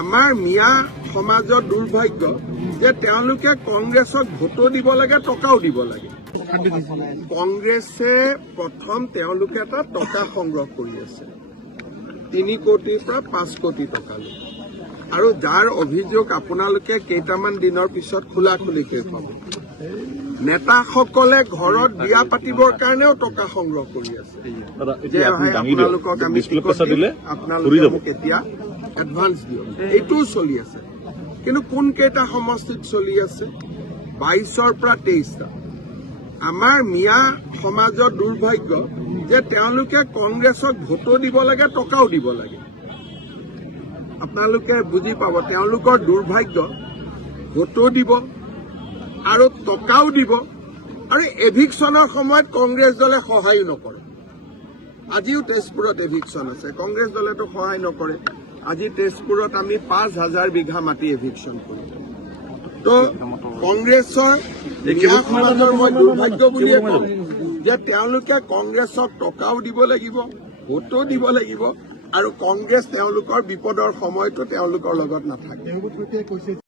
আমাৰ মিয়া সমাজৰ দুৰ্ভাগ্য যে তেওঁলোকে কংগ্ৰেছক ভোটো দিব লাগে, টকাও দিব লাগে। কংগ্ৰেছে প্ৰথম তেওঁলোকে এটা টকা সংগ্ৰহ কৰি আছে 3 কোটিৰ পৰা 5 কোটি টকালৈ, আৰু যাৰ অভিযোগ আপোনালোকে কেইটামান দিনৰ পিছত খোলাখুলিকৈ পাব। নেতাসকলে ঘৰত বিয়া পাতিবৰ কাৰণেও টকা সংগ্ৰহ কৰি আছে যে আপোনালোকক আমি আপোনালোকে মোক এতিয়া এডভান্স দিয়ক, এইটোও চলি আছে। কিন্তু কোন কেইটা সমষ্টিত চলি আছে? 22ৰ পৰা 23টা। আমাৰ মিয়া সমাজৰ দুৰ্ভাগ্য যে তেওঁলোকে কংগ্ৰেছক ভোটো দিব লাগে, টকাও দিব লাগে। আপোনালোকে বুজি পাব, তেওঁলোকৰ দুৰ্ভাগ্য ভোটো দিব আৰু টকাও দিব, আৰু এভিকশ্যনৰ সময়ত কংগ্ৰেছ দলে সহায়ো নকৰে। আজিও তেজপুৰত এভিকশ্যন আছে, কংগ্ৰেছ দলেতো সহায় নকৰে। আজি তেজপুৰত আমি 5,000 বিঘা মাটি এভিকশ্যন কৰিম। তো কংগ্ৰেছৰ সমাজৰ মই দুৰ্ভাগ্য বুলিয়ে কওঁ যে তেওঁলোকে কংগ্ৰেছক টকাও দিব লাগিব, ভোটো দিব লাগিব, আৰু কংগ্ৰেছ তেওঁলোকৰ বিপদৰ সময়তো তেওঁলোকৰ লগত নাথাকে।